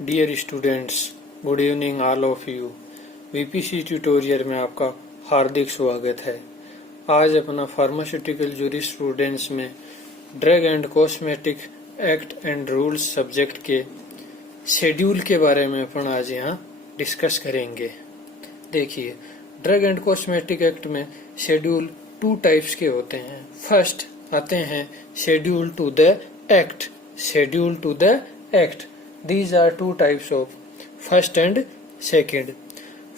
Dear students, good evening all of you. VPC tutorial में आपका हार्दिक स्वागत है। आज अपना फार्मास्यूटिकल जूरिस्प्रूडेंस में drug and cosmetic act and rules subject के शेड्यूल के बारे में अपन आज यहाँ डिस्कस करेंगे। देखिए, ड्रग एंड कॉस्मेटिक एक्ट में शेड्यूल 2 टाइप्स के होते हैं। फर्स्ट आते हैं schedule to the act. Schedule to the act, these are 2 types of first and second।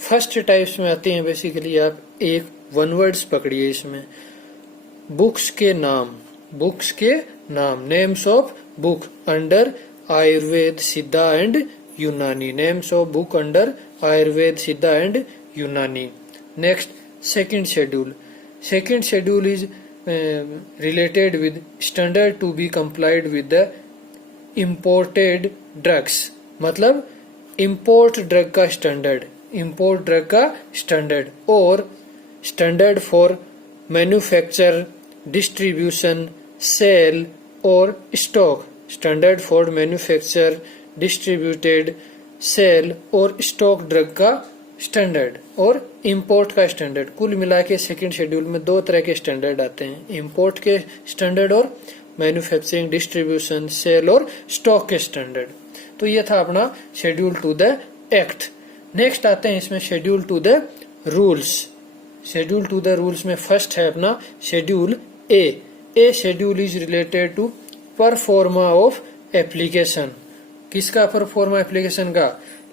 First types में आते हैं बेसिकली आप एक वन वर्ड्स पकड़िए। इसमें बुक्स के नाम names of book under Ayurveda, Siddha and Unani. Names of book under Ayurveda, Siddha and Unani. Next second schedule is related with standard to be complied with the imported drugs. मतलब इम्पोर्ट ड्रग का स्टैंडर्ड और standard for manufacture, distribution, sale और stock. Standard for manufacture, distributed, sale और stock drug का standard और import का standard. कुल मिला के सेकेंड शेड्यूल में 2 तरह के स्टैंडर्ड आते हैं, इम्पोर्ट के स्टैंडर्ड और मैन्युफैक्चरिंग, डिस्ट्रीब्यूशन, सेल और स्टॉक के स्टैंडर्ड। तो ये था अपना schedule to the act. Next आते हैं इसमें schedule to the rules. Schedule to the rules में फर्स्ट है अपना schedule A schedule is related to proforma of application. किसका परफॉर्मा एप्लीकेशन का?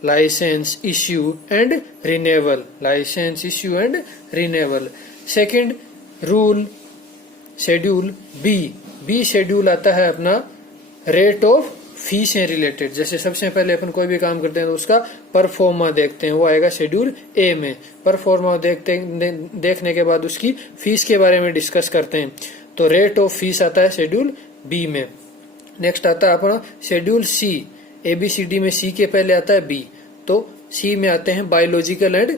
Licence issue and renewal. Licence issue and renewal. Second rule schedule B schedule आता है अपना rate of फी से related. जैसे सबसे पहले अपन कोई भी काम करते हैं तो उसका परफॉर्मा देखते हैं, वो आएगा शेड्यूल ए में। परफॉर्मा देखने के बाद उसकी फीस के बारे में डिस्कस करते हैं, तो रेट ऑफ फीस आता है शेड्यूल बी में। नेक्स्ट आता है अपना शेड्यूल सी। ABCD में सी के पहले आता है बी, तो सी में आते हैं biological and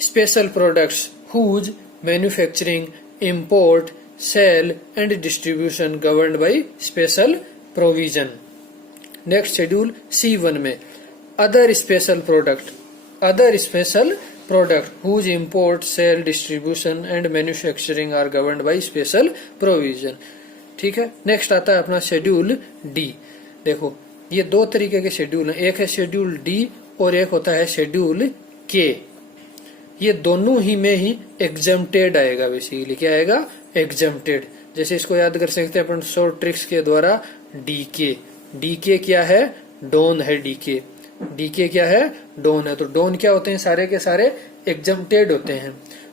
special products whose manufacturing, import, sale and distribution governed by special provision. Next schedule C1 में other special product whose import, sale, distribution and manufacturing are governed by special provision. ठीक है। Next आता है अपना schedule D. देखो, ये 2 तरीके के शेड्यूल हैं, एक है शेड्यूल डी और एक होता है शेड्यूल के। ये दोनों ही में ही एग्जम्प्टेड आएगा। बेसिकली क्या आएगा? एग्जम्प्टेड। जैसे इसको याद कर सकते हैं अपन शॉर्ट ट्रिक्स के द्वारा। डीके क्या है? डॉन है डीके क्या है? डॉन है। तो डॉन क्या होते हैं? सारे के सारे एग्जम्प्टेड होते हैं।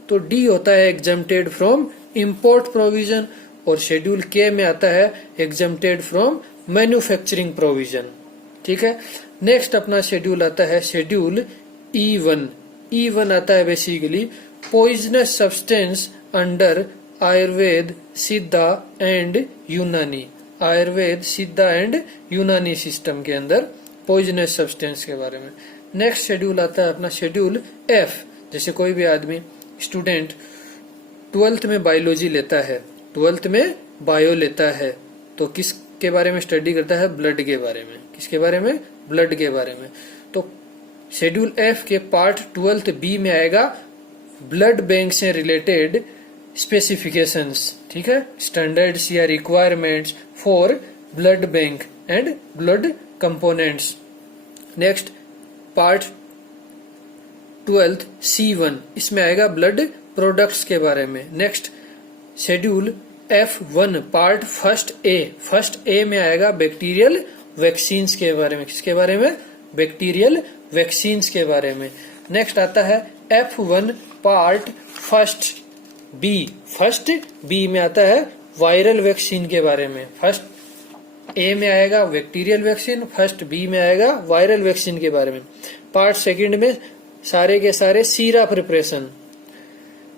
तो डी होता है एग्जम्प्टेड फ्रॉम इम्पोर्ट प्रोविजन और शेड्यूल के में आता है एग्जम्प्टेड फ्रॉम मैन्युफैक्चरिंग प्रोविजन। ठीक है। नेक्स्ट अपना शेड्यूल आता है शेड्यूल E1 आता है basically poisonous substance under Ayurveda, Siddha and यूनानी। आयुर्वेद, सिद्धा एंड यूनानी सिस्टम के अंदर पॉइजनस सब्सटेंस के बारे में। नेक्स्ट शेड्यूल आता है अपना शेड्यूल F। जैसे कोई भी आदमी स्टूडेंट 12th में बायोलॉजी लेता है, 12th में बायो लेता है, तो किस के बारे में स्टडी करता है? ब्लड के बारे में। किसके बारे में? ब्लड के बारे में। तो शेड्यूल F के पार्ट 12th B में आएगा ब्लड बैंक से रिलेटेड स्पेसिफिकेशंस। ठीक है। स्टैंडर्ड्स या requirements for blood bank and blood components. Next part 12th C1, इसमें आएगा ब्लड प्रोडक्ट्स के बारे में। Next schedule F1 part first A में आएगा बैक्टीरियल वैक्सीन्स के बारे में। किसके बारे में? बैक्टीरियल वैक्सीन्स के बारे में। नेक्स्ट आता है F1 पार्ट फर्स्ट बी में आता है वायरल वैक्सीन के बारे में। फर्स्ट ए में आएगा बैक्टीरियल वैक्सीन, फर्स्ट बी में आएगा वायरल वैक्सीन के बारे में। पार्ट सेकंड में सारे के सारे सीरा प्रिपरेशन।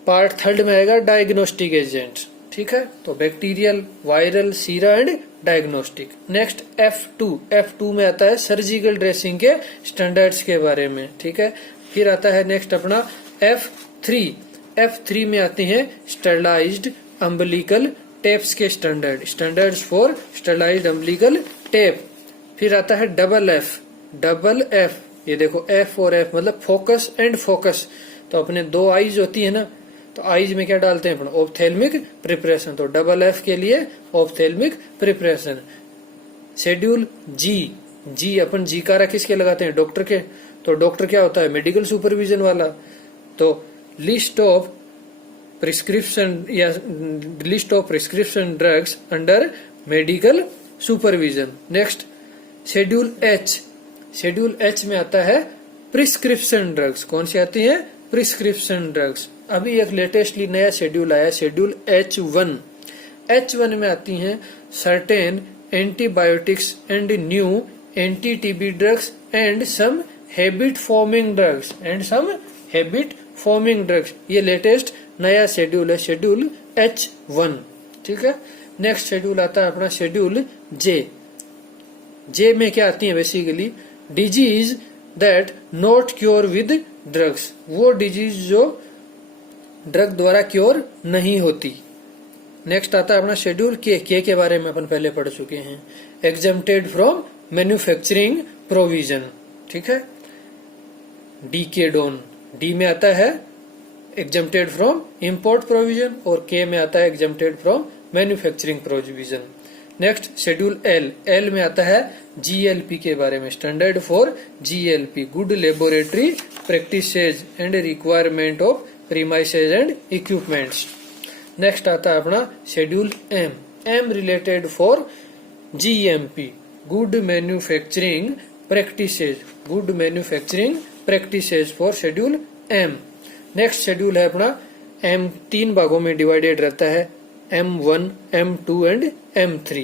पार्ट थर्ड में आएगा डायग्नोस्टिक एजेंट। ठीक है। तो bacterial, viral, Sira and diagnostic. Next F2 में आता है सर्जिकल ड्रेसिंग के स्टैंडर्ड्स के बारे में। ठीक है। फिर आता है नेक्स्ट अपना F3 में आते हैं स्टरलाइज्ड अम्बिलिकल टेप्स के standards for sterilised umbilical tape. फिर आता है डबल एफ, ये देखो एफ और एफ मतलब फोकस एंड फोकस, तो अपने दो आईज होती है ना, तो आईज में क्या डालते हैं अपन, ऑप्थेल्मिक प्रिपरेशन, तो डबल एफ के लिए ऑप्थेल्मिक प्रिपरेशन। शेड्यूल जी, जी अपन जी कारा किसके लगाते हैं, डॉक्टर के, तो डॉक्टर क्या होता है, मेडिकल सुपरविजन वाला, तो लिस्ट ऑफ प्रिस्क्रिप्शन या list of prescription drugs under medical supervision. Next schedule H, schedule H में आता है प्रिस्क्रिप्शन ड्रग्स, कौन सी आती है, प्रिस्क्रिप्शन ड्रग्स। अभी एक लेटेस्टली नया शेड्यूल आया, शेड्यूल H1, H1 में आती हैं certain antibiotics and new anti TB drugs and some habit forming drugs, and some habit forming drugs, ये लेटेस्ट नया शेड्यूल है, शेड्यूल H1, ठीक है। नेक्स्ट शेड्यूल आता है अपना शेड्यूल जे, जे में क्या आती है basically, disease that not cure with drugs, वो डिजीज जो ड्रग द्वारा क्योर नहीं होती। नेक्स्ट आता है अपना शेड्यूल के बारे में अपन पहले पढ़ चुके हैं, एग्जेम्प्टेड फ्रॉम मैन्युफैक्चरिंग प्रोविजन, ठीक है। डी के डॉन, डी में आता है एग्जेम्प्टेड फ्रॉम इंपोर्ट प्रोविजन और के में आता है exempted from manufacturing provision. Next schedule L, L में आता है जीएलपी के बारे में, standard for GLP, good laboratory practices and requirement of premises and equipments. Next आता है अपना schedule M, M related for GMP, good manufacturing practices, good manufacturing practices for schedule M. Next schedule है अपना M, तीन भागों में divided रहता है, M1, M2 एंड M3।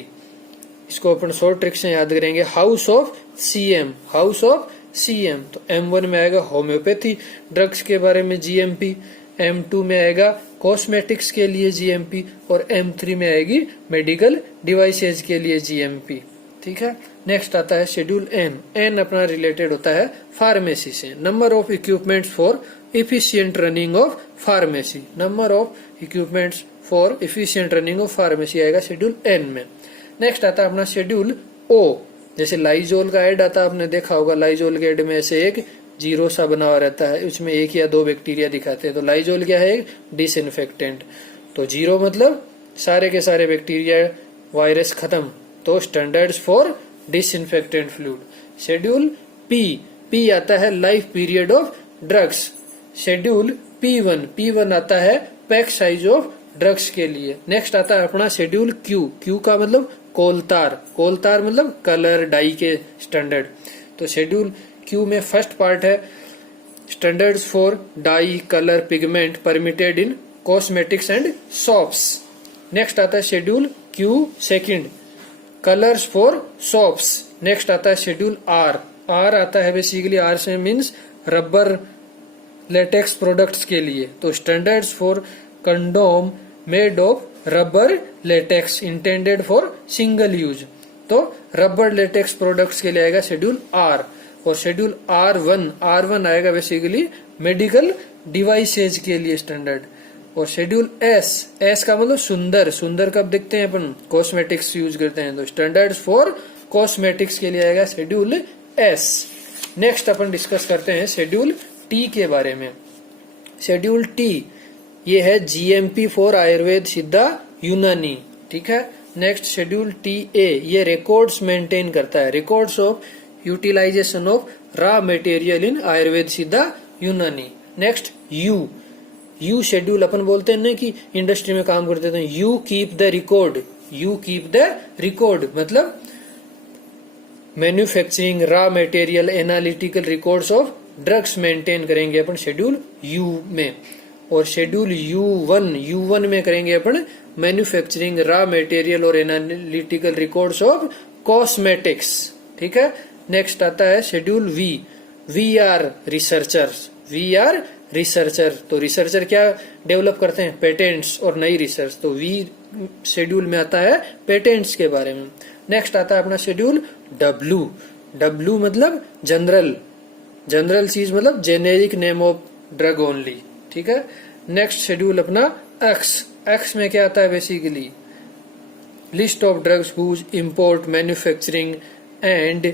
इसको अपन शॉर्ट ट्रिक से याद करेंगे, house of CM, house of CM, तो M1 में आएगा होम्योपैथी ड्रग्स के बारे में जीएमपी, M2 में आएगा कॉस्मेटिक्स के लिए जीएमपी और M3 में आएगी मेडिकल डिवाइसेज के लिए जीएमपी, ठीक है। नेक्स्ट आता है शेड्यूल एन, एन अपना रिलेटेड होता है फार्मेसी से, number of equipments for efficient running of pharmacy, number of equipments for efficient running of pharmacy आएगा शेड्यूल एन में। नेक्स्ट आता है अपना शेड्यूल ओ, जैसे लाइजोल का एड आता है, आपने देखा होगा लाइजोल के एड में ऐसे एक जीरो सा बना हुआ रहता है, उसमें एक या दो बैक्टीरिया दिखाते हैं, तो लाइजोल क्या है, एक डिसइंफेक्टेंट, तो जीरो मतलब सारे के सारे बैक्टीरिया वायरस खत्म, तो standards for disinfectant fluid. Schedule P, P आता है life period of drugs, schedule P1, P1 आता है पैक साइज ऑफ ड्रग्स के लिए। नेक्स्ट आता है अपना शेड्यूल क्यू, क्यू का मतलब कोलतार, कोलतार मतलब कलर डाई के स्टैंडर्ड, तो शेड्यूल क्यू में फर्स्ट पार्ट है standards for die colour pigment permitted in cosmetics and soaps. Next आता है schedule Q second, colours for soaps. Next आता है शेड्यूल आर, आर आता है बेसिकली, आर से मीन्स रबर लेटेक्स प्रोडक्ट्स के लिए, तो standards for condom made of rubber latex intended for single use, तो रबर लेटेक्स प्रोडक्ट्स के लिए आएगा शेड्यूल आर। और शेड्यूल R1, R1 आएगा बेसिकली मेडिकल डिवाइसेज के लिए स्टैंडर्ड। और शेड्यूल एस, एस का मतलब सुंदर, सुंदर कब देखते हैं अपन, कॉस्मेटिक्स यूज करते हैं, तो स्टैंडर्ड्स फॉर कॉस्मेटिक्स के लिए आएगा शेड्यूल एस। नेक्स्ट अपन डिस्कस करते हैं शेड्यूल टी के बारे में। शेड्यूल टी ये है जीएमपी फॉर आयुर्वेद सिद्धा यूनानी, ठीक है। नेक्स्ट शेड्यूल टी ए, ये रिकॉर्ड्स मेंटेन करता है, records of utilization of raw material in Ayurveda Siddha Unani. Next U, U schedule अपन बोलते हैं ना कि इंडस्ट्री में काम करते हैं, you keep the record, you keep the record मतलब manufacturing raw material analytical records of drugs maintain करेंगे अपन शेड्यूल यू में। और शेड्यूल U1 में करेंगे अपन मैन्युफैक्चरिंग रॉ मटेरियल और एनालिटिकल रिकॉर्ड्स ऑफ कॉस्मेटिक्स, ठीक है। नेक्स्ट आता है schedule we are researchers, we are researcher, तो रिसर्चर क्या डेवलप करते हैं, पेटेंट्स और नई रिसर्च, तो वी शेड्यूल में आता है पेटेंट्स के बारे में। नेक्स्ट आता है अपना शेड्यूल डब्ल्यू मतलब जनरल, जनरल चीज मतलब generic name of drug only, ठीक है। नेक्स्ट शेड्यूल अपना एक्स में क्या आता है basically, list of drugs whose import manufacturing and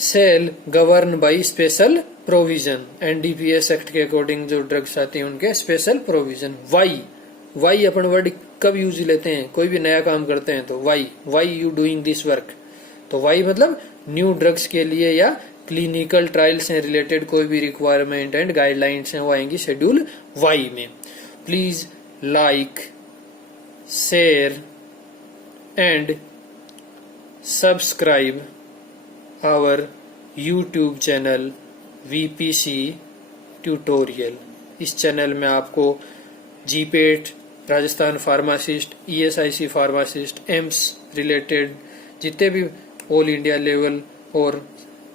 sale govern by special provision, NDPS act के अकॉर्डिंग जो ड्रग्स आती हैं उनके स्पेशल प्रोविजन। वाई अपन वर्ड कब यूज लेते हैं, कोई भी नया काम करते हैं तो why you doing this work, तो वाई मतलब न्यू ड्रग्स के लिए या क्लिनिकल ट्रायल से रिलेटेड कोई भी रिक्वायरमेंट एंड गाइडलाइंस हैं वो आएंगी शेड्यूल वाई में। Please like, share and subscribe our YouTube channel VPC tutorial. इस चैनल में आपको GPAT, Rajasthan pharmacist, ESIC pharmacist, AIIMS related जितने भी ऑल इंडिया लेवल और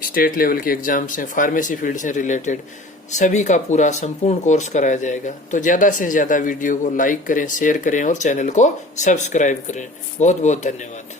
स्टेट लेवल के एग्जाम्स हैं फार्मेसी फील्ड से रिलेटेड सभी का पूरा संपूर्ण कोर्स कराया जाएगा। तो ज्यादा से ज्यादा वीडियो को लाइक करें, शेयर करें और चैनल को सब्सक्राइब करें। बहुत बहुत धन्यवाद।